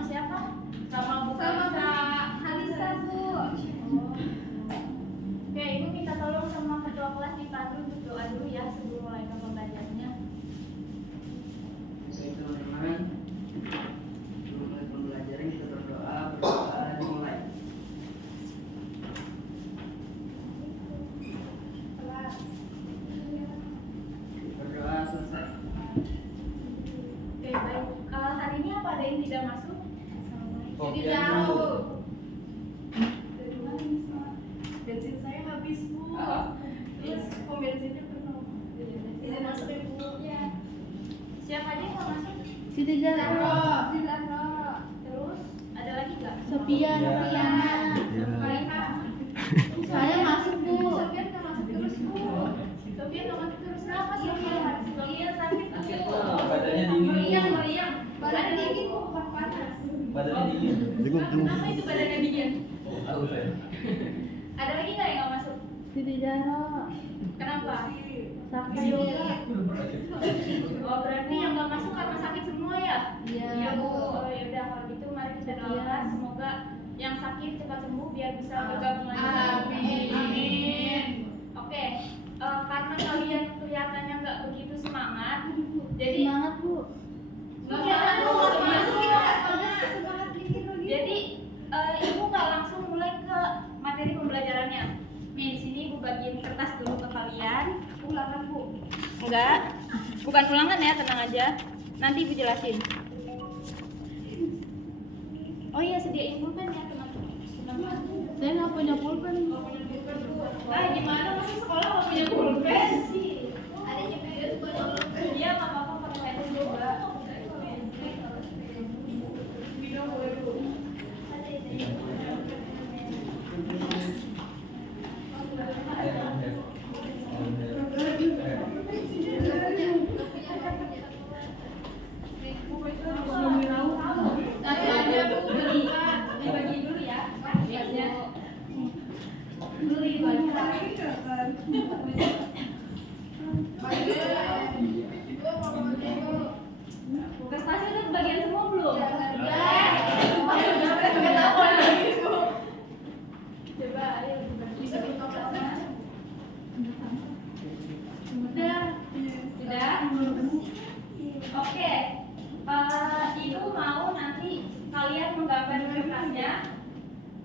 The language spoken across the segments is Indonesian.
sama siapa? Sama Bu Halisa, Bu. Oke, Ibu minta tolong sama ketua kelas dipandu untuk doa dulu ya sebelum mulai pembelajarannya. Baik teman-teman, sebelum mulai pembelajaran kita berdoa dimulai. Berdoa selesai. Oke, baik. Hari ini apa ada yang tidak masuk? Jadi jauh. Dari mana nih, Mak? Bensin saya habis, Bu. Terus pom bensinnya penuh. Izin masuk ya, Bu. Ya. Siapa aja yang mau masuk? Siti Zahra. Terus ada lagi nggak? Sofian. Saya masuk, Bu. Sofian nggak masuk terus, Bu. Sofian nggak masuk terus kenapa? Sofian sakit. Badannya dingin. Meriang. Badannya dingin, Bu, bukan panas. Badannya dingin. Kenapa itu badannya dingin? Tahu saya. Ada lagi nggak yang nggak masuk? Siti Zahra. Kenapa? Sakit. Oh, berarti yang nggak masuk karena sakit semua ya? Iya. Bu. Oh, ya udah kalau gitu mari kita doakan semoga yang sakit cepat sembuh biar bisa bergabung lagi. Amin. Oke, karena kalian kelihatannya nggak begitu semangat, jadi Semangat, Bu. semangat Bu, Masuk kita semangat. semangat dikit lagi. Jadi ibu nggak langsung mulai ke materi pembelajarannya. Nih di sini ibu bagiin kertas dulu ke kalian. Ulangan, Bu. Enggak, bukan ulangan ya, tenang aja. Nanti ibu jelasin. Oh iya, sediain pulpen ya teman-teman. Saya nggak punya pulpen. Nah, gimana masih sekolah nggak punya pulpen? Ada juga sekolah. Iya, nggak apa-apa pakai pen juga. Minum boleh Bu. Dibagi dulu ya. Biasanya dulu dibagi. Kertasnya udah kebagian semua belum? Coba ayo dibagi kertasnya. Sudah? Oke. Ibu mau nanti kalian menggambar kertasnya.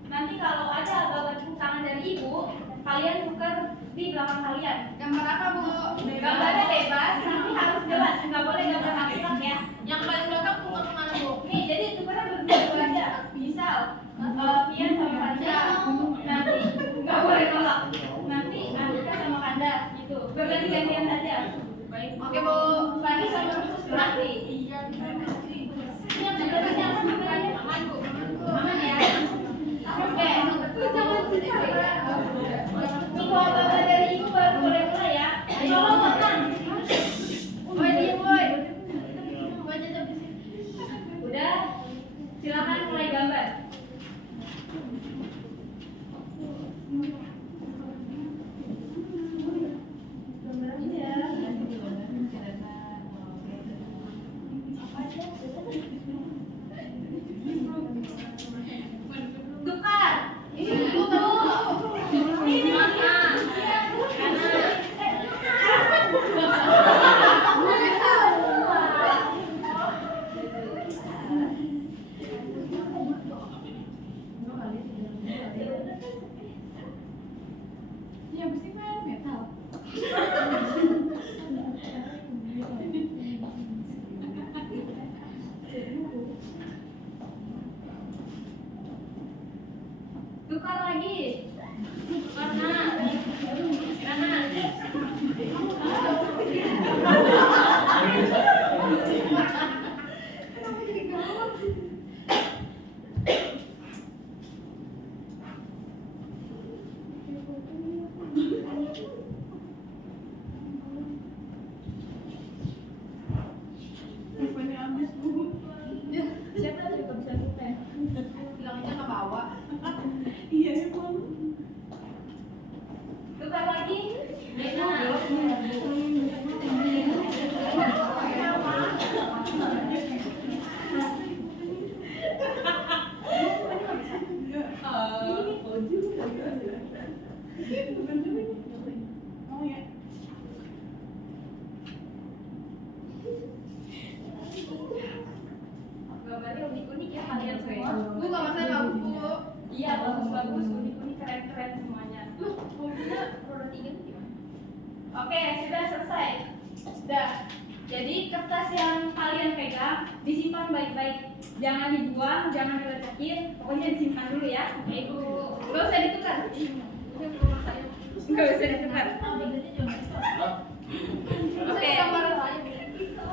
Nanti kalau ada gambar tangan dari ibu, kalian tukar di belakang kalian. Gambar apa, Bu? Gambarnya bebas, tapi harus jelas, nggak boleh gambar abstrak ya. Yang paling belakang tukar kemana, Bu? Nih, jadi tukarnya berdua aja. Misal, Pian sama Kanda, nanti nggak boleh nolak. Nanti Andika sama Kanda, gitu. Berganti-gantian aja. Baik. Oke, Bu. Lagi sama khusus berarti. Iya, terima kasih. Ini yang sebenarnya aman, sebenarnya aman Bu. Aman ya. Oke. Jangan sini, Nih kalau gambar dari ibu baru boleh mulai ya. Coba makan. Boy diem boy. Udah. Silakan mulai gambar. Tukar. Ini mana? Ya, mesti main metal. ya kalian semua. Bu, kamar saya bagus, Bu. Iya, bagus-bagus, unik-unik, keren-keren semuanya. Bukunya produk ini gimana? Oke, sudah selesai. Sudah. Jadi kertas yang kalian pegang disimpan baik-baik. Jangan dibuang, jangan dilecehin. Pokoknya disimpan dulu ya. Oke, Ibu. Gak usah ditukar. Gak usah ditukar. Oke.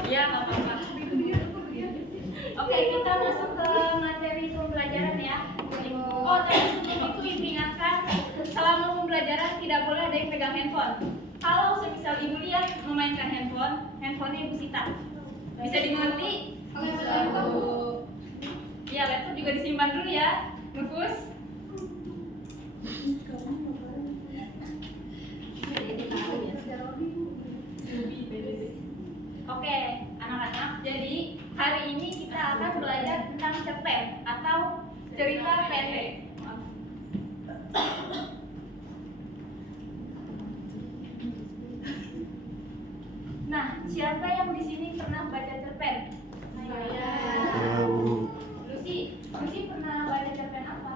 Iya, nggak apa-apa. Oke, kita masuk ke materi pembelajaran ya. Oh, tadi sebelum itu Ibu ingatkan, selama pembelajaran tidak boleh ada yang pegang handphone. Kalau semisal Ibu lihat memainkan handphone, handphonenya Ibu sita. Bisa dimengerti? Iya, laptop juga disimpan dulu ya. Nufus. Oke, anak-anak. Jadi hari ini kita akan belajar tentang cerpen atau cerita pendek. Nah, siapa yang di sini pernah baca cerpen? Saya. Lucy pernah baca cerpen apa?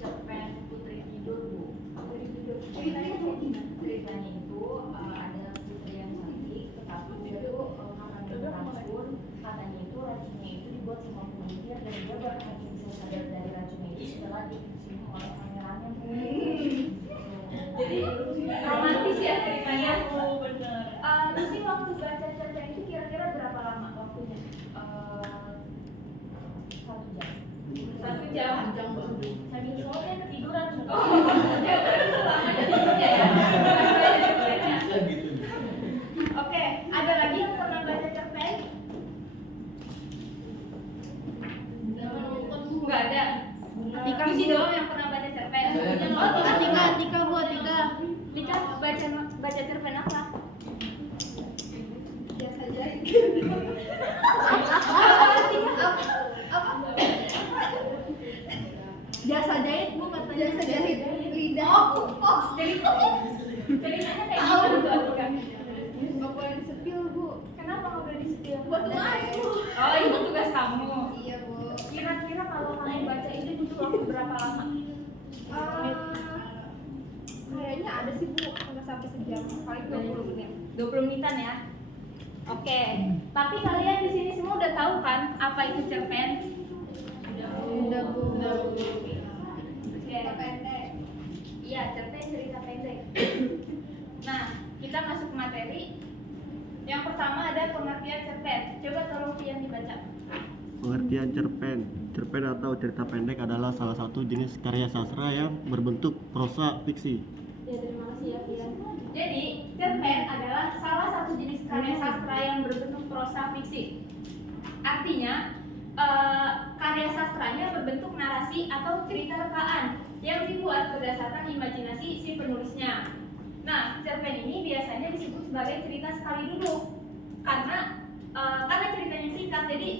Cerpen Putri Kidul, Bu. Putri Kidul. Ceritanya kayak gimana? Ceritanya itu ada putri yang cantik, tetapi dia tuh karena minum racun, katanya itu racunnya itu dibuat sama penyihir dan dia baru hanya bisa sadar dari racunnya itu setelah dicium oleh pangerannya. Jadi romantis ya ceritanya. Oh, bener. Lucy waktu baca cerpen itu kira-kira berapa lama waktunya? 1 jam. 1 jam. Panjang banget. Sambil soalnya ketiduran. Oh, ya berarti lama jadinya ya. Oke, ada lagi yang pernah baca cerpen? Enggak ada. Atika, Lucy Bu. doang yang pernah baca cerpen. Atika, Bu, Atika. Lika baca cerpen apa? Biasa aja. Jasa jahit, Bu, katanya. Biasa jahit lidah. Ceritanya kayak gimana tuh Atika? Nggak boleh disepil, Bu. Kenapa nggak boleh disetir? Buat les, Bu. Oh, itu tugas kamu. Iya, Bu. Kira-kira kalau kamu baca itu butuh waktu berapa lama? Kayaknya ada sih, Bu. Nggak sampai sejam. Paling 20 menit. 20 menitan ya. Oke, tapi kalian di sini semua udah tahu kan apa itu cerpen? Udah, Bu. Oke. Cerita pendek. Iya, cerpen cerita pendek. Nah, kita masuk ke materi. Yang pertama ada pengertian cerpen. Coba tolong Fian dibaca. Pengertian cerpen. Cerpen atau cerita pendek adalah salah satu jenis karya sastra yang berbentuk prosa fiksi. Ya, terima kasih ya Fian. Jadi, cerpen adalah salah satu jenis karya sastra yang berbentuk prosa fiksi. Artinya, karya sastranya berbentuk narasi atau cerita rekaan yang dibuat berdasarkan imajinasi si penulisnya. Nah, cerpen ini biasanya disebut sebagai cerita sekali duduk karena ceritanya singkat, jadi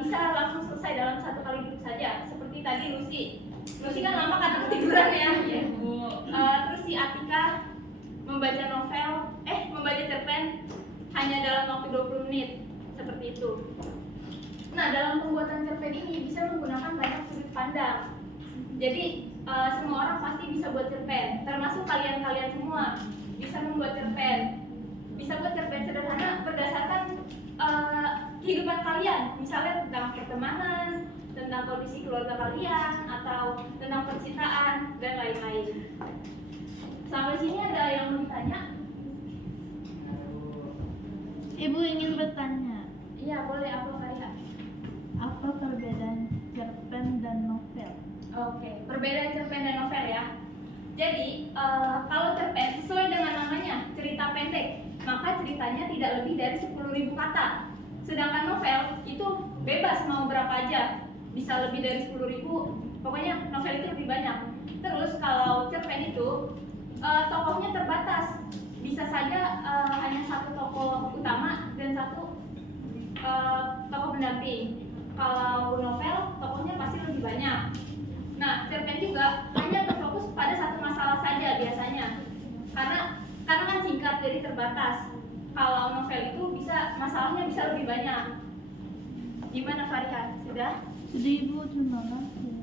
bisa langsung selesai dalam satu kali duduk saja. Seperti tadi Lucy kan lama karena ketiduran ya. Terus si Atika membaca cerpen hanya dalam waktu 20 menit seperti itu. Nah, dalam pembuatan cerpen ini bisa menggunakan banyak sudut pandang. Jadi semua orang pasti bisa buat cerpen, termasuk kalian semua bisa membuat cerpen. Bisa buat cerpen sederhana berdasarkan kehidupan kalian, misalnya tentang pertemanan, tentang kondisi keluarga kalian, atau tentang percintaan dan lain-lain. Sampai sini ada yang mau ditanya? Ibu ingin bertanya, Iya, boleh. Apa Fariha? apa perbedaan cerpen dan novel? Oke, perbedaan cerpen dan novel ya. Jadi, kalau cerpen sesuai dengan namanya, cerita pendek, maka ceritanya tidak lebih dari 10.000 kata. Sedangkan novel itu bebas mau berapa aja, bisa lebih dari 10.000, pokoknya novel itu lebih banyak. Terus kalau cerpen itu tokohnya terbatas, bisa saja hanya satu tokoh utama dan satu tokoh pendamping. Kalau novel tokohnya pasti lebih banyak. Nah, cerpen juga hanya berfokus pada satu masalah saja biasanya, karena kan singkat jadi terbatas. Kalau novel itu masalahnya bisa lebih banyak. Gimana Fariha? Sudah? Sudah ibu, terima kasih.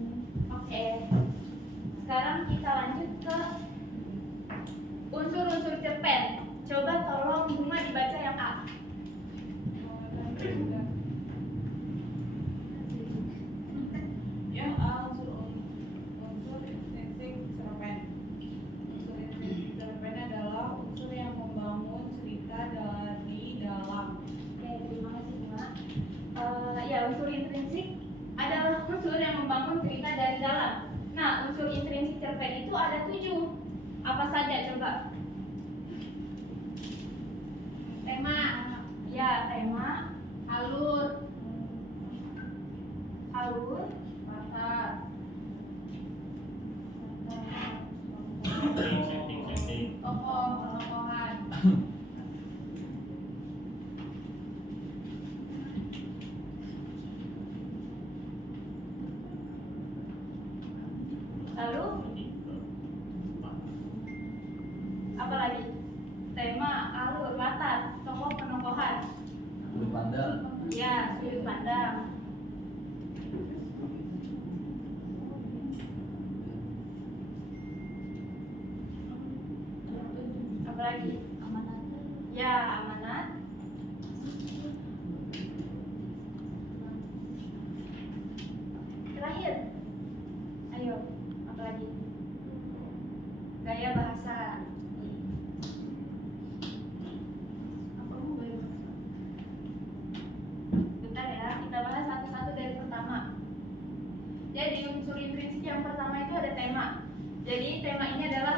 Oke. Sekarang kita lanjut ke unsur-unsur cerpen. Coba tolong Bunga dibaca yang A. Yang A unsur intrinsik cerpen. Unsur intrinsik cerpen adalah unsur yang membangun cerita dari dalam. Oke, terima kasih Bunga. Ya, unsur intrinsik adalah unsur yang membangun cerita dari dalam. Nah, unsur intrinsik cerpen itu ada 7. Apa saja coba? Tema, Ya, tema, alur, alur, latar, tokoh, penokohan. lalu apa lagi? Tema, alur, latar, tokoh, penokohan. Sudut pandang. Ya, sudut pandang. Apa lagi? Amanat. Ya, amanat. Terakhir. Ayo, apa lagi? Gaya bahasa. Bentar ya, kita bahas satu-satu dari pertama. Jadi unsur intrinsik yang pertama itu ada tema. Jadi tema ini adalah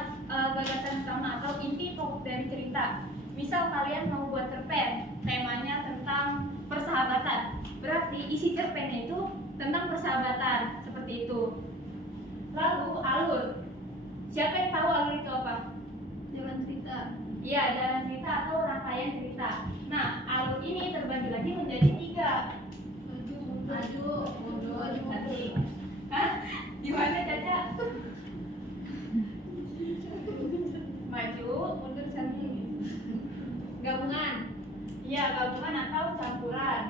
gagasan utama atau inti pokok dari cerita. Misal kalian mau buat cerpen, temanya tentang persahabatan. Berarti isi cerpennya itu tentang persahabatan, seperti itu. Lalu alur. Siapa yang tahu alur itu apa? Jalan cerita. Iya, jalan cerita atau rangkaian cerita. Nah, alur ini terbagi lagi menjadi 3. Maju, mundur, Nanti. Hah? Gimana Caca? Maju, mundur cantik. Gabungan. iya gabungan atau campuran.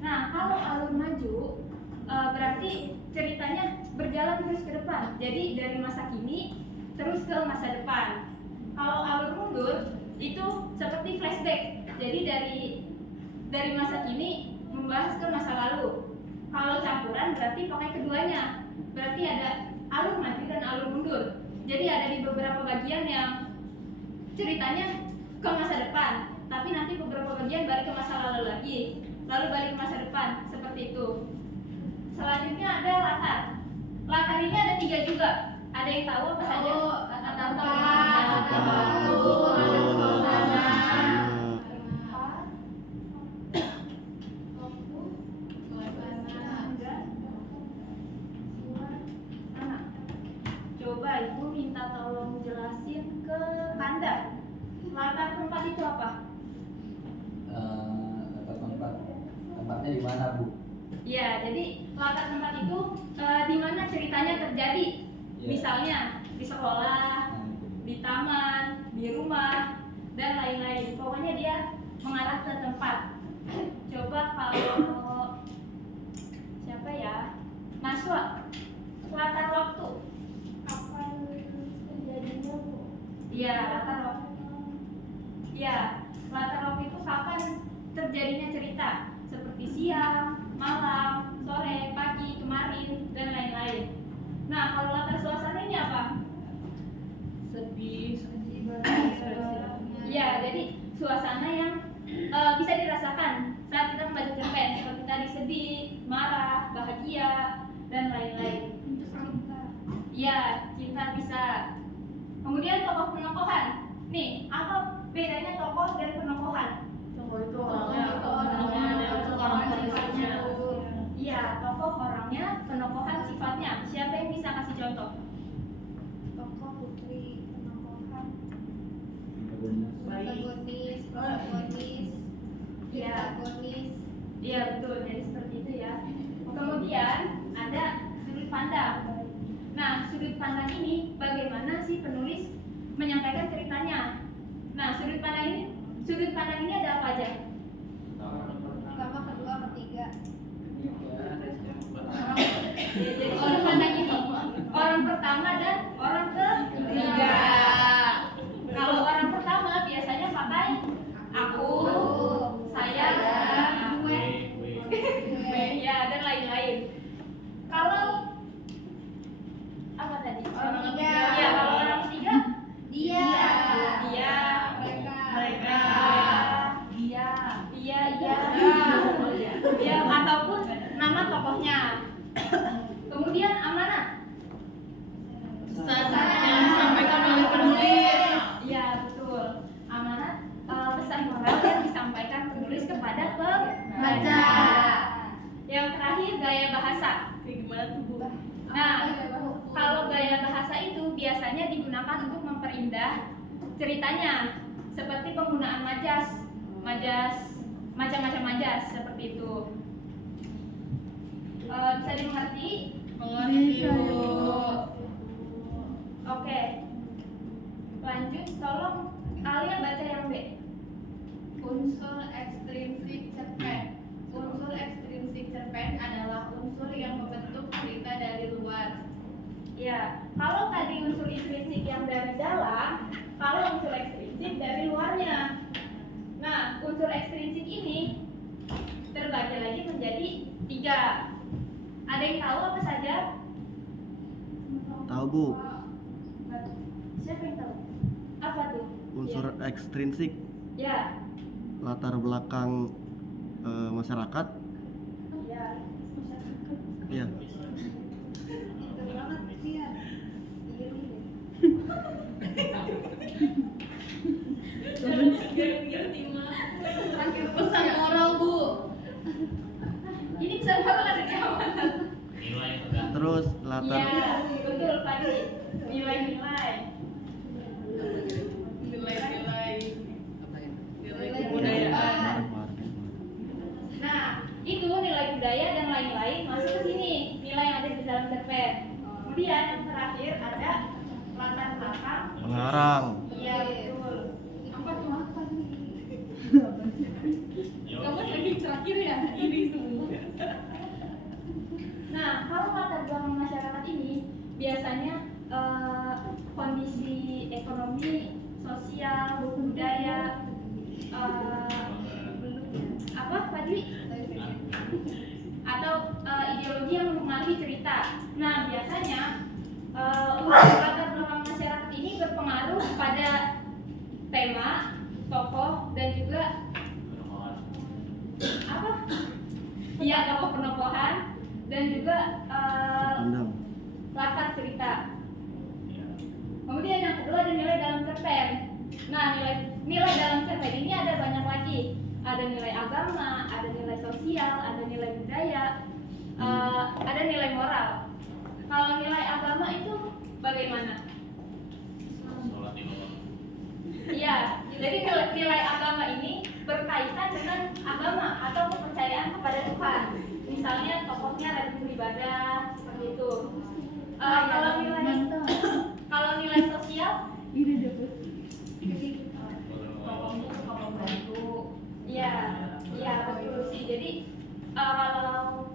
Nah, kalau alur maju berarti ceritanya berjalan terus ke depan. Jadi dari masa kini terus ke masa depan. Kalau alur mundur itu seperti flashback. Jadi dari masa kini membahas ke masa lalu. Kalau campuran berarti pakai keduanya. Berarti ada alur maju dan alur mundur. Jadi ada di beberapa bagian yang ceritanya ke masa depan, tapi nanti beberapa bagian balik ke masa lalu lagi, lalu balik ke masa depan, seperti itu. Selanjutnya ada latar. Latar ini ada 3 juga. Ada yang tahu apa saja? Latar tempat, latar waktu, latar suasana. Coba ibu minta tolong jelasin ke Kanda. Latar tempat itu apa? Tempatnya di mana, Bu? Ya, jadi latar tempat itu di mana ceritanya terjadi. Iya. Misalnya di sekolah, di taman, di rumah, dan lain-lain. Pokoknya dia mengarah ke tempat. Coba kalau siapa ya? Naswa, latar waktu. Apa yang terjadinya, Bu? Iya, latar waktu. Iya, latar waktu itu kapan terjadinya cerita, seperti siang, malam, sore, pagi, kemarin, dan lain-lain. Nah, kalau latar suasana ini apa? Sedih, Ya, jadi suasana yang bisa dirasakan saat kita membaca cerpen, seperti tadi sedih, marah, bahagia, dan lain-lain. Ya, cinta bisa. Kemudian tokoh penokohan. Nih, apa bedanya tokoh dan penokohan? Tokoh itu orangnya, sifatnya. Iya, tokoh orangnya, penokohan sifatnya. Siapa yang bisa kasih contoh? Tokoh putri, penokohan, Baik. protagonis, Iya. protagonis. Iya, betul. Jadi seperti itu ya. Kemudian ada sudut pandang. Nah, sudut pandang ini bagaimana sih penulis menyampaikan ceritanya? Nah, sudut pandang ini Amanat pesan moral yang disampaikan penulis kepada pembaca. Yang terakhir gaya bahasa. Kayak gimana tuh Bu? Nah, kalau gaya bahasa itu biasanya digunakan untuk memperindah ceritanya, seperti penggunaan majas, macam-macam majas seperti itu. Bisa dimengerti? Mengerti Bu. Oke. Lanjut, tolong Alia baca yang B. Unsur ekstrinsik cerpen. Unsur ekstrinsik cerpen adalah unsur yang membentuk cerita dari luar. Ya, kalau tadi unsur intrinsik yang dari dalam, kalau unsur ekstrinsik dari luarnya. Nah, unsur ekstrinsik ini terbagi lagi menjadi 3. Ada yang tahu apa saja? Tahu Bu, Siapa yang tahu? Apa tuh? unsur ekstrinsik Ya, latar belakang masyarakat. ya. Iya. Terakhir pesan moral Bu. Ini bisa moral ada di awal. Terus latar Iya, betul Fadli. Nilai-nilai. Nilai-nilai. Apa ya? Nilai kebudayaan. Nah, itu nilai budaya dan lain-lain masuk ke sini. Nilai yang ada di dalam cerpen. Kemudian yang terakhir ada latar belakang. pengarang. Iya, betul. Apa tuh apa nih? Kamu lagi terakhir ya? Ini semua. Nah, kalau latar belakang masyarakat ini biasanya kondisi ekonomi, sosial, budaya, apa tadi? Atau ideologi yang mempengaruhi cerita. Nah, biasanya latar belakang masyarakat ini berpengaruh pada tema, tokoh, dan juga apa? Iya, tokoh penokohan dan juga Pandang. latar cerita. Kemudian yang kedua ada nilai dalam cerpen. Nah, nilai dalam cerpen ini ada banyak lagi. Ada nilai agama, ada nilai sosial, ada nilai budaya, ada nilai moral. Kalau nilai agama itu bagaimana? Iya, jadi nilai agama ini berkaitan dengan agama atau kepercayaan kepada Tuhan. Misalnya tokohnya rajin beribadah seperti itu. Kalau nilai sosial, Tokohnya suka membantu. iya, iya betul sih. Jadi kalau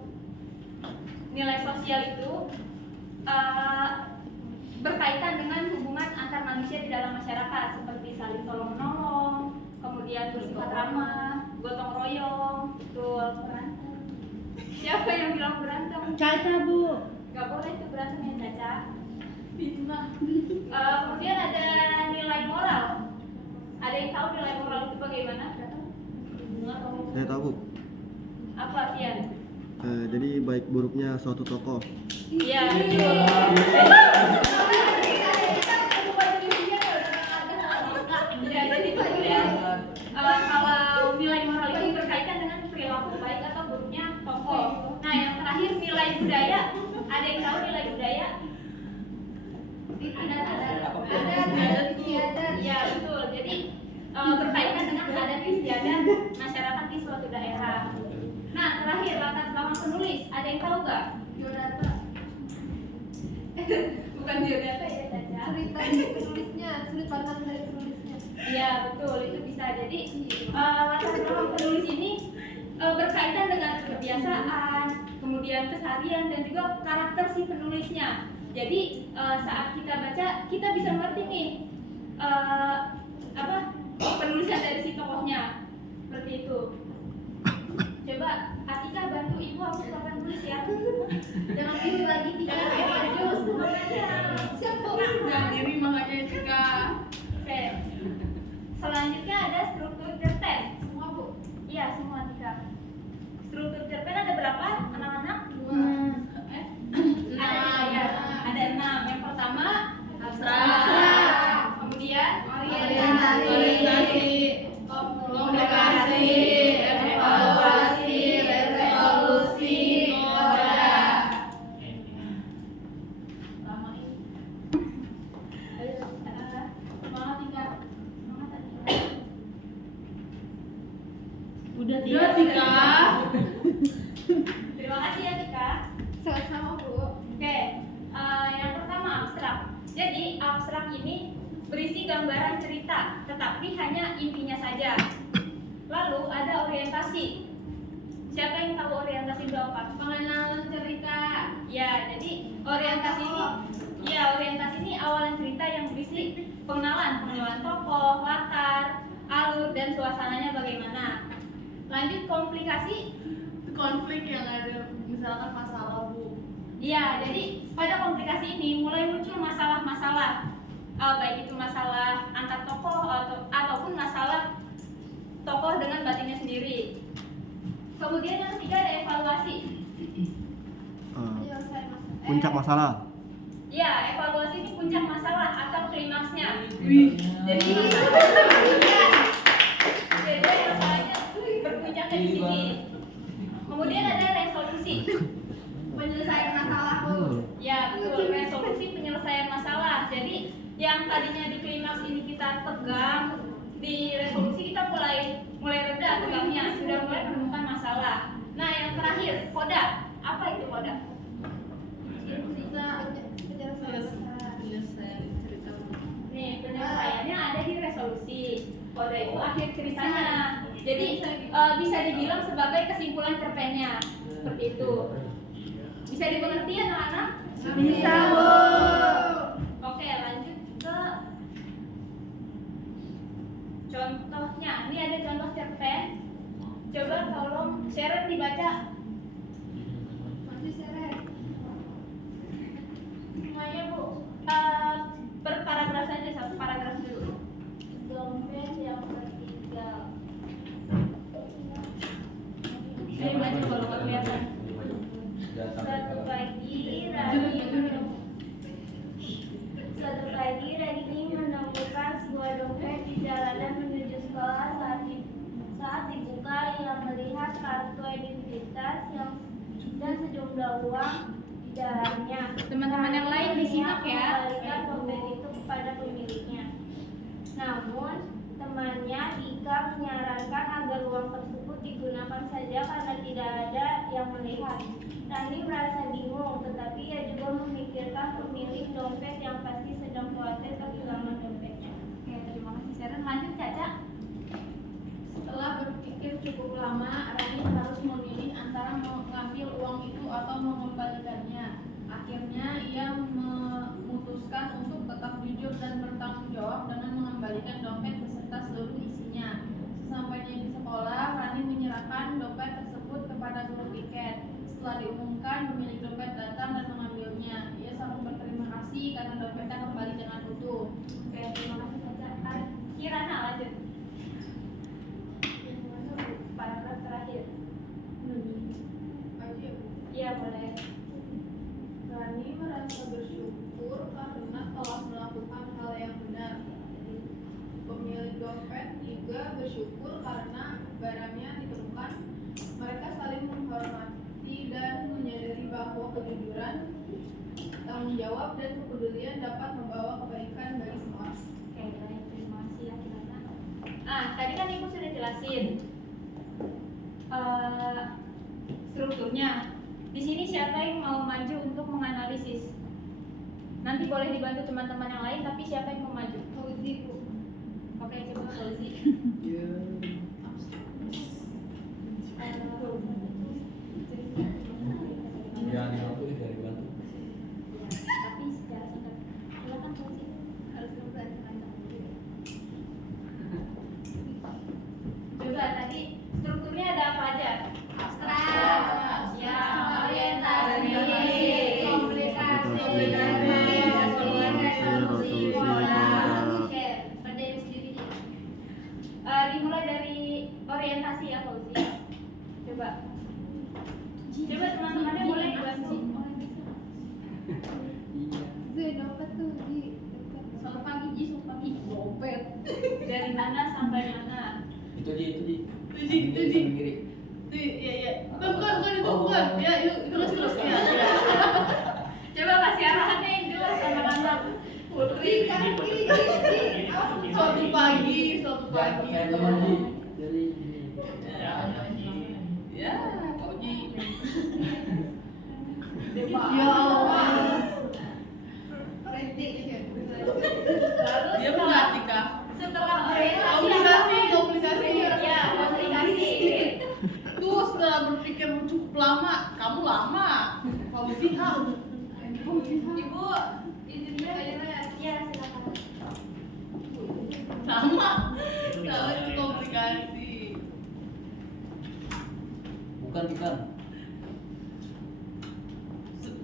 nilai sosial itu berkaitan dengan hubungan antar manusia di dalam masyarakat, seperti saling tolong menolong, kemudian bersifat ramah, gotong royong, betul. Siapa yang bilang berantem? Caca Bu. Gak boleh tuh berantem ya Caca. Fitnah. Kemudian ada nilai moral. Ada yang tahu nilai moral itu bagaimana? Saya tahu Bu. Apa Fian? Jadi baik buruknya suatu tokoh. Iya betul. Ya jadi betul ya. Kalau nilai moral itu berkaitan dengan perilaku baik atau buruknya tokoh. Nah yang terakhir nilai budaya. Ada yang tahu nilai budaya? Ada. Iya betul. Jadi berkaitan dengan adat istiadat masyarakat di suatu daerah. Nah terakhir latar belakang penulis. Ada yang tahu nggak? Biodata. Bukan biodata ya Caca. Cerita dari penulisnya, sudut pandang dari penulisnya. Iya betul itu bisa. Jadi latar belakang penulis ini berkaitan dengan kebiasaan, kemudian keseharian dan juga karakter si penulisnya. Jadi saat kita baca kita bisa mengerti nih penulisan dari si tokohnya seperti itu. Coba Atika bantu ibu hapus tulis ya. Jangan diri lagi tidak jus makanya. Siapa? Jangan diri makanya Tika. Oke. Selanjutnya ada struktur cerpen. Semua Bu. Iya semua Atika. Struktur cerpen ada berapa anak-anak? Ada 6. Yang pertama abstrak. Kemudian Orientasi. Udah Udah Tika. Terima kasih ya Tika. Sama-sama Bu. Oke, yang pertama abstrak. Jadi abstrak ini berisi gambaran cerita, tetapi hanya intinya saja. Lalu ada orientasi. Siapa yang tahu orientasi itu apa? Pengenalan cerita. Ya, jadi orientasi ini awalan cerita yang berisi pengenalan tokoh, latar, alur dan suasananya bagaimana. Lanjut komplikasi. Konflik yang ada misalkan masalah Bu. Iya, jadi pada komplikasi ini mulai muncul masalah-masalah, baik itu masalah antar tokoh ataupun masalah tokoh dengan batinnya sendiri. Kemudian yang ketiga ada evaluasi. Puncak masalah. Ya, evaluasi ini puncak masalah atau klimaksnya. Wih. Jadi masalahnya berpuncaknya di sini. Kemudian ada resolusi. Penyelesaian masalah Bu. Ya, betul. Resolusi penyelesaian masalah. Jadi yang tadinya di klimaks ini kita tegang, di resolusi kita mulai reda tegangnya, sudah mulai menemukan masalah. Nah, yang terakhir, koda. Apa itu koda? Penyelesaian cerita. Nih, penyelesaiannya ada di resolusi. Koda itu akhir ceritanya. Jadi bisa dibilang sebagai kesimpulan cerpennya. Seperti itu. Bisa dimengerti anak-anak? Bisa Bu. Oke, lanjut ke contohnya. Ini ada contoh cerpen. Coba tolong Sharon dibaca. Masih seret. Semuanya Bu. Per paragraf saja, satu paragraf dulu. Dompet yang tertinggal. Saya maju kalau nggak kelihatan. Suatu pagi Rani menemukan sebuah dompet di jalanan menuju sekolah. Saat dibuka, ia melihat kartu identitas dan sejumlah uang di dalamnya. Teman-teman yang lain disimak ya. Mengembalikan dompet itu kepada pemiliknya. Namun temannya Ika menyarankan agar uang tersebut digunakan saja karena tidak ada yang melihat. Rani merasa bingung, tetapi ia juga memikirkan pemilik dompet yang pasti sedang khawatir kehilangan dompetnya. Oke, terima kasih Sharon. Lanjut Caca. Setelah berpikir cukup lama, Rani harus memilih antara mengambil uang itu atau mengembalikannya. Akhirnya ia memutuskan untuk tetap jujur dan bertanggung jawab dengan mengembalikan dompet beserta seluruh isinya. Sesampainya di sekolah, Rani menyerahkan dompet tersebut kepada guru piket. Setelah diumumkan, pemilik dompet datang dan mengambilnya. Ia sangat berterima kasih karena dompetnya kembali dengan utuh. Oke, terima kasih Caca. Kirana lanjut. Paragraf terakhir. Iya, boleh. Rani merasa bersyukur karena telah melakukan hal yang benar. Pemilik dompet juga bersyukur karena barangnya ditemukan. Mereka saling menghormati dan menyadari bahwa kejujuran, tanggung jawab, dan kepedulian dapat membawa kebaikan bagi semua. Oke, baik. Terima kasih ya Kirana. Tadi kan Ibu sudah jelasin strukturnya. Di sini siapa yang mau maju untuk menganalisis? Nanti boleh dibantu teman-teman yang lain, tapi siapa yang mau maju? Fauzi Bu. Oke, coba Fauzi. Tapi secara singkat. Silakan Fauzi. Harus memperhatikan. Coba tadi strukturnya ada apa aja? Abstrak. Ya, Orientasi. Komunikasi. resolusi, pola. Oke, berdiri sendiri. Dimulai dari orientasi ya Fauzi. Coba teman-temannya boleh dibantu. Dompet tuh di Selamat pagi, dompet. Dari mana sampai mana? Itu di iya. Bukan itu bukan. Ya, itu terus ya. Coba kasih arahannya yang jelas anak-anak. Putri kan ini. Suatu pagi. Jangan teman di Dari ini. Ya, Pak Uji. Ya Allah. Dia melatih kah? Setelah Komplikasi. ya komunikasi. Tuh setelah berpikir cukup lama, kamu lama. Fauzi Ibu izinnya ya silakan. sama. Kalau itu komplikasi. Bukan.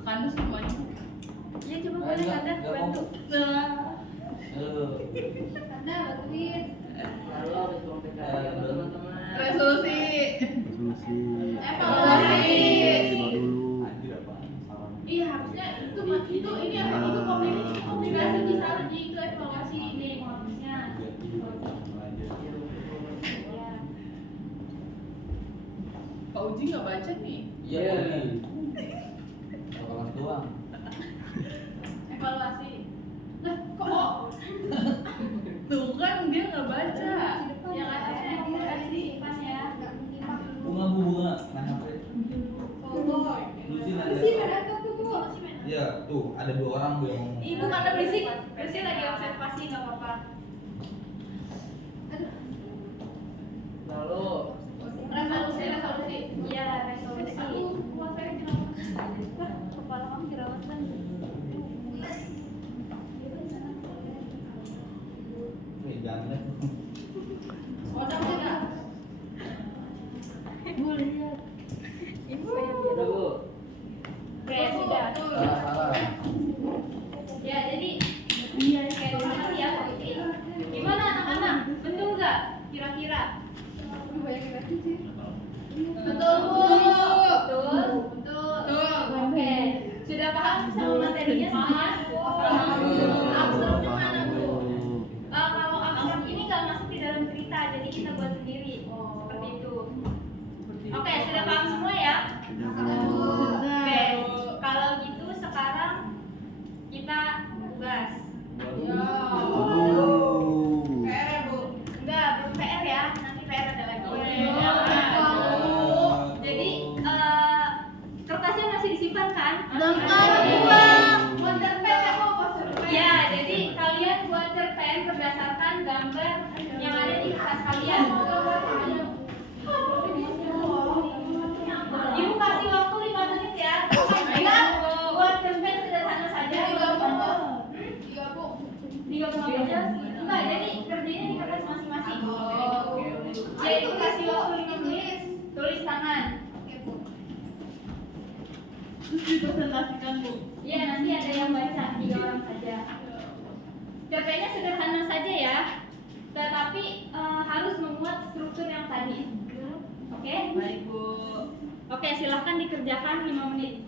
Kandus semuanya. Ya coba boleh Kanda bantu. Nah, Kanda bantuin. Lalu habis komplikasi teman-teman. resolusi. Resolusi. Evaluasi. Coba dulu. Iya harusnya itu ini apa itu komplikasi di sarji itu evaluasi ini harusnya. Pak Uji nggak baca nih. Iya. Kelas doang. Evaluasi. Nah kok? Tuh kan dia nggak baca. Yang atasnya evaluasi pas ya. Bunga. Nah, apa itu? Lucy ada. Iya, tuh ada 2 orang Bu yang ngomong. Ibu Kanda berisik lagi observasi nggak apa-apa. Lalu Resolusi. Iya resolusi. Kepala kamu jerawatan. Nih, jangan. Udah. Bu lihat. Ibu udah Bu. Oke sudah. Salah. Ya jadi Iya. oke terima kasih ya Pak Uci. Gimana anak-anak? Betul nggak kira-kira? Betul Bu. Betul. Oke. Sudah paham sama materinya semuanya? Abstraknya mana Bu? Kalau abstrak ini nggak masuk di dalam cerita, jadi kita buat sendiri. Seperti itu. Oke, sudah paham semua ya? Oke, kalau gitu sekarang kita tugas. PR Bu. Enggak, belum PR ya. Nanti PR ada lagi. Jadi kertasnya masih disimpan kan? Ya, jadi kalian buat cerpen berdasarkan gambar yang ada di kertas kalian. Ibu kasih waktu 5 menit ya. Buat cerpen sederhana saja. 30 aja. Enggak, jadi kerjanya di kertas masing-masing. Jadi kasih waktu 5 menit. Tulis tangan. Terus dipresentasikan Bu. Iya, nanti ada yang baca 3 orang saja. Cerpennya sederhana saja ya. Tetapi harus memuat struktur yang tadi. Oke? Baik Bu. Oke, silahkan dikerjakan 5 menit.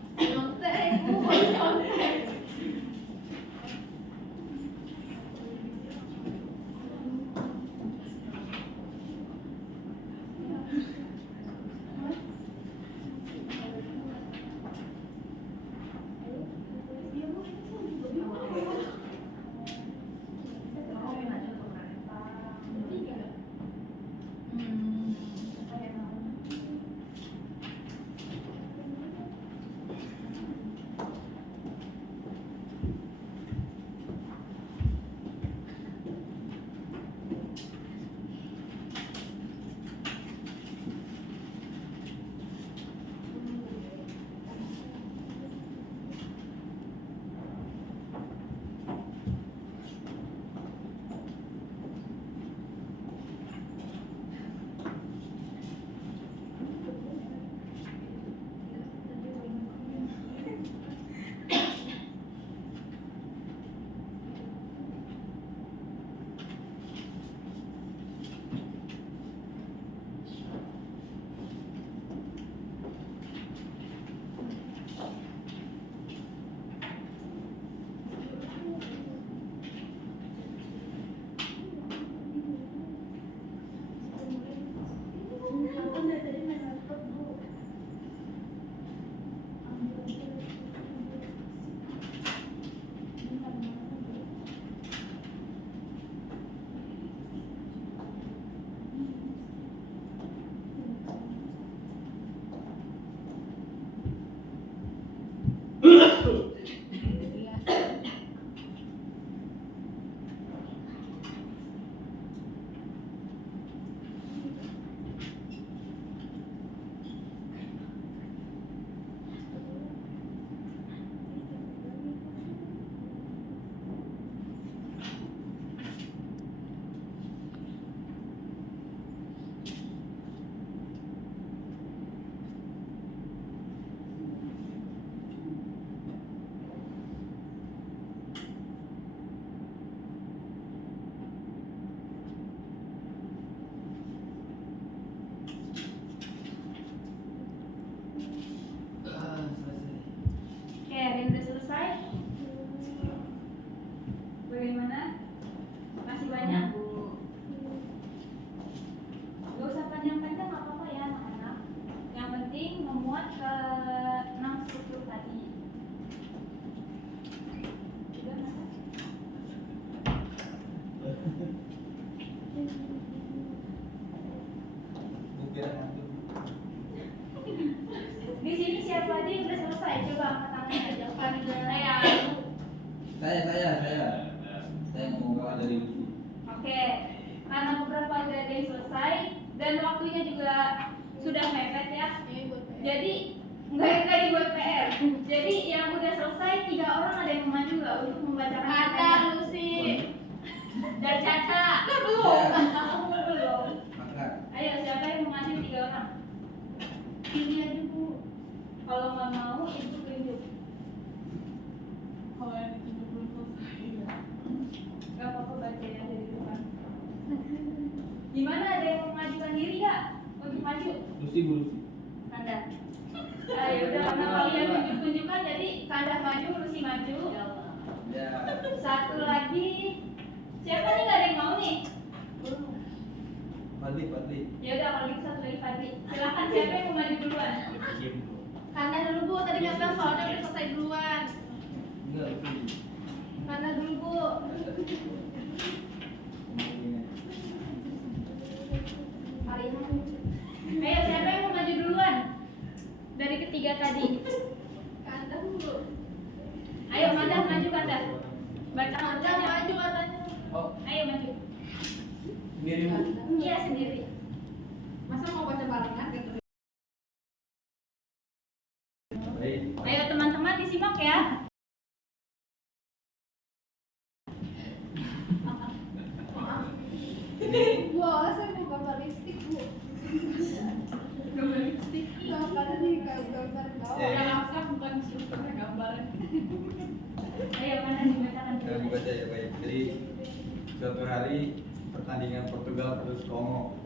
panjang-panjang nggak apa-apa ya anak-anak. Yang penting memuat ke 6 struktur tadi. Udah, Mas? Bukira ngantuk. Di sini siapa aja yang udah selesai? Coba angkat tangan aja. Saya mau kalah dari Lucy. Oke, karena beberapa udah ada yang selesai dan waktunya juga sudah mepet ya. Jadi nggak dibuat PR. Jadi yang udah selesai 3 orang ada yang maju nggak untuk membacakan? Ada Lucy. Dan Caca. Belum. Belum. Maka Ayo siapa yang mau maju 3 orang? Ini aja Bu. Kalau nggak mau itu tunjuk. Kalau yang ditunjuk belum selesai. Gak apa-apa bacain aja di depan. Gimana ada yang mau mengajukan diri nggak untuk maju? Lucy Bu Lucy. Anda. Ayo udah karena kalian tunjuk-tunjukkan jadi Kanda maju, Lucy maju. Ya. Satu lagi. Siapa nih nggak ada yang mau nih? Fadli. Ya udah kalau gitu satu lagi Fadli. Silakan siapa yang mau maju duluan? Kanda dulu Bu, tadi nggak bilang soalnya udah selesai duluan. Enggak Lucy. Kanda dulu Bu. Ayo siapa yang mau maju duluan? Dari ketiga tadi. Kanda dulu. Ayo Kanda maju Kanda. Baca Kanda katanya. maju katanya. Oh, Ayo maju. sendiri Bu. Iya sendiri. Masa mau baca barengan gitu? Baik. Ayo teman-teman disimak ya. Ini Bu, saya mau gambar lipstick Bu. Gambar lipstick. Gambar di gambar bawah. Ya, Yang apa bukan strukturnya gambarnya. Ayo Kanda dibacakan saya dulu. dibaca ya baik. Jadi suatu hari pertandingan Portugal versus Kongo.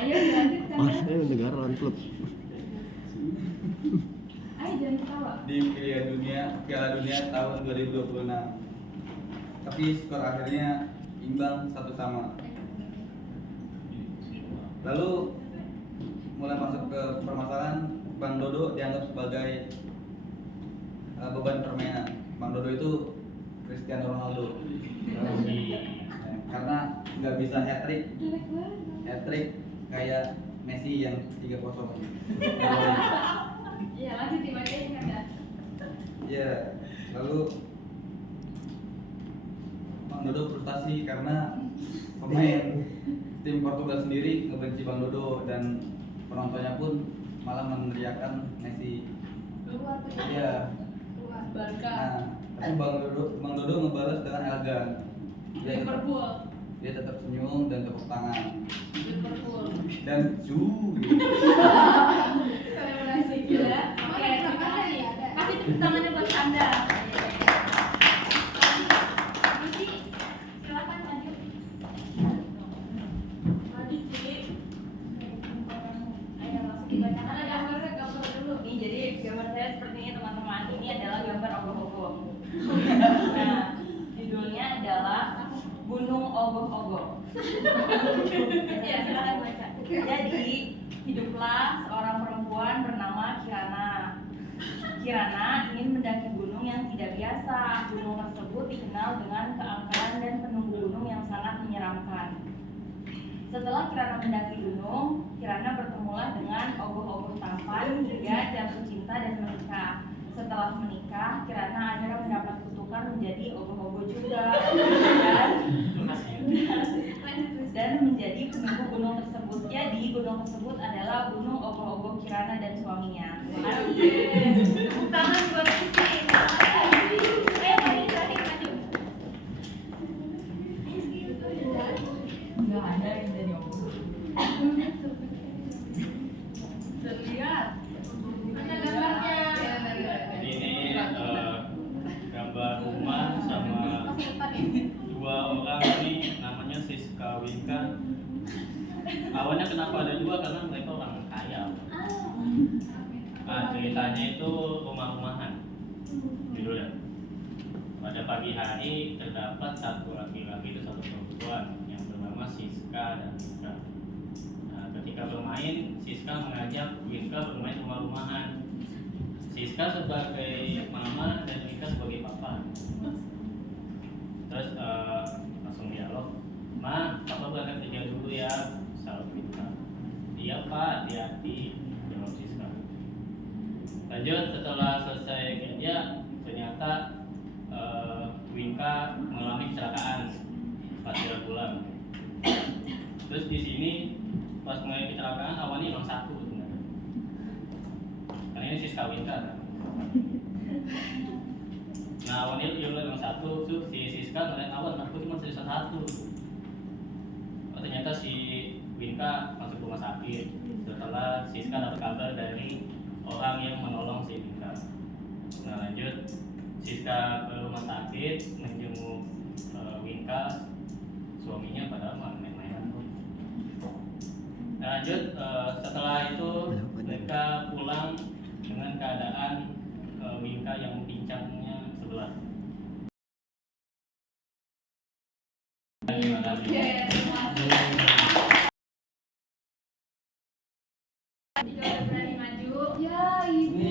Ayo dilanjutkan. Masnya negara lawan klub. Ayo jangan ketawa. Di Piala Dunia tahun 2026. Tapi skor akhirnya imbang 1-1. Lalu mulai masuk ke permasalahan, Bang Dodo dianggap sebagai beban permainan. Bang Dodo itu Cristiano Ronaldo. Karena nggak bisa hat-trick kayak Messi yang 3-0. Iya lanjut dibacain Kanda. Ya, lalu Bang Dodo frustasi karena pemain tim Portugal sendiri ngebenci Bang Dodo dan penontonnya pun malah meneriakan Messi. Keluar tuh. Iya. Keluar. Barca. Nah, tapi Bang Dodo ngebalas dengan elegan. Liverpool. Dia tetap senyum dan tepuk tangan Liverpool. dan gitu. Selebrasi gila. Oke, terima kasih. Kasih tepuk tangannya buat Anda. Lucy, silakan maju. Maju Ci. Ayo langsung dibacakan. Ada gambar dulu. Nih jadi gambar saya seperti ini teman-teman. Ini adalah gambar ogoh-ogoh. Nah, judulnya adalah Gunung Ogoh-ogoh. Ya silakan baca. Jadi hiduplah seorang perempuan bernama Kirana. Kirana ingin mendaki gunung yang tidak biasa. Gunung tersebut dikenal dengan keangkeran dan penunggu gunung yang sangat menyeramkan. Setelah Kirana mendaki gunung, Kirana bertemulah dengan ogoh-ogoh tampan hingga jatuh cinta dan menikah. Setelah menikah, Kirana akhirnya mendapat kutukan menjadi ogoh-ogoh juga dan menjadi penunggu gunung tersebut. Jadi gunung tersebut adalah Gunung Ogoh-ogoh Kirana dan suaminya. Terima kasih. Tepuk tangan buat Lucy. Ayo maju terakhir maju. Nggak ada yang jadi ogoh. Terlihat. Mana gambarnya? Jadi ini gambar rumah sama Masih depan ya? dua orang ini namanya Siska Winka. Awalnya kenapa ada dua karena mereka orang kaya. Nah ceritanya itu rumah-rumahan judulnya. Pada pagi hari terdapat satu laki-laki dan satu perempuan yang bernama Siska dan Winka. Nah, ketika bermain, Siska mengajak Winka bermain rumah-rumahan. Siska sebagai mama dan Winka sebagai papa. Terus langsung dialog, "Ma, papa berangkat kerja dulu ya," salam Winka. "Iya pak, hati-hati," jawab Siska. Lanjut, setelah selesai kerja, ternyata Winka mengalami kecelakaan pas dia pulang. Terus di sini pas mengalami kecelakaan awannya hilang satu sebenarnya. Karena ini Siska Winka kan. Nah awannya hilang satu, terus si Siska ngeliat awan aku cuma sisa satu. Oh, ternyata si Winka masuk rumah sakit setelah Siska dapat kabar dari orang yang menolong si Winka. Nah lanjut, Siska ke rumah sakit menjenguk Winka, suaminya padahal main-mainan. Nah lanjut, setelah itu mereka pulang dengan keadaan Winka yang pincangnya sebelah. Terima kasih. Jika udah berani maju, Ya ibu.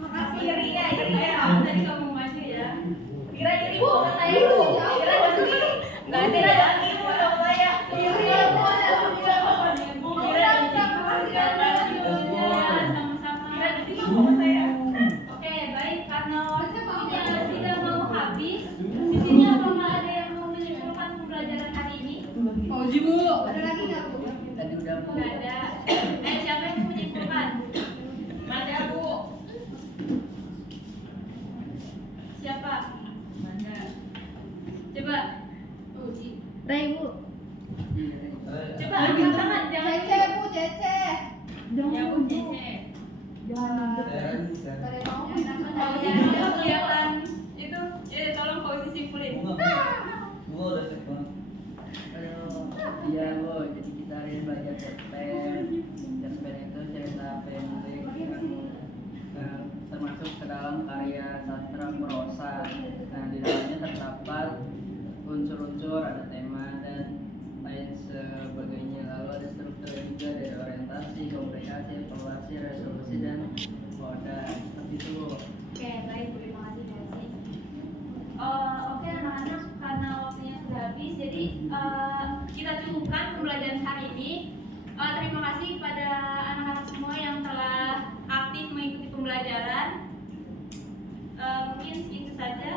makasih Ria. Aku tadi kamu maju ya. Kira jadi bawa saya itu. Kira jadi nggak ada ya. Ibu dong saya. Kira sama-sama. Kira jadi bawa saya. Oke baik, karena waktunya sudah mau habis. Di sini apakah ada yang mau menyimpulkan pembelajaran hari ini? Fauzi bu. Ada lagi nggak bu? Tadi udah Bu. Nggak ada. Siapa yang mau menyimpulkan? Mada bu. Siapa? Mada. Coba. Fauzi. Ray bu. Coba angkat tangan, jangan Cece bu, Cece. Ya bu Cece. Pada mau main apa Fauzi lagi? kalau kelihatan itu, ya tolong Fauzi simpulin. Bunga udah cek banget. Aduh, iya Bu, jadi kita hari ini belajar cerpen. Cerpen itu cerita pendek yang termasuk ke dalam karya sastra prosa. Nah, di dalamnya terdapat unsur-unsur, ada tema dan lain sebagainya. Lalu ada struktur juga dari orientasi, komunikasi, evaluasi, resolusi dan koda. Seperti itu Bu. Oke, baik, terima kasih Fauzi. Oke anak-anak, karena waktunya sudah habis, jadi kita cukupkan pembelajaran hari ini. Terima kasih kepada anak-anak semua yang telah aktif mengikuti pembelajaran. Mungkin segitu saja.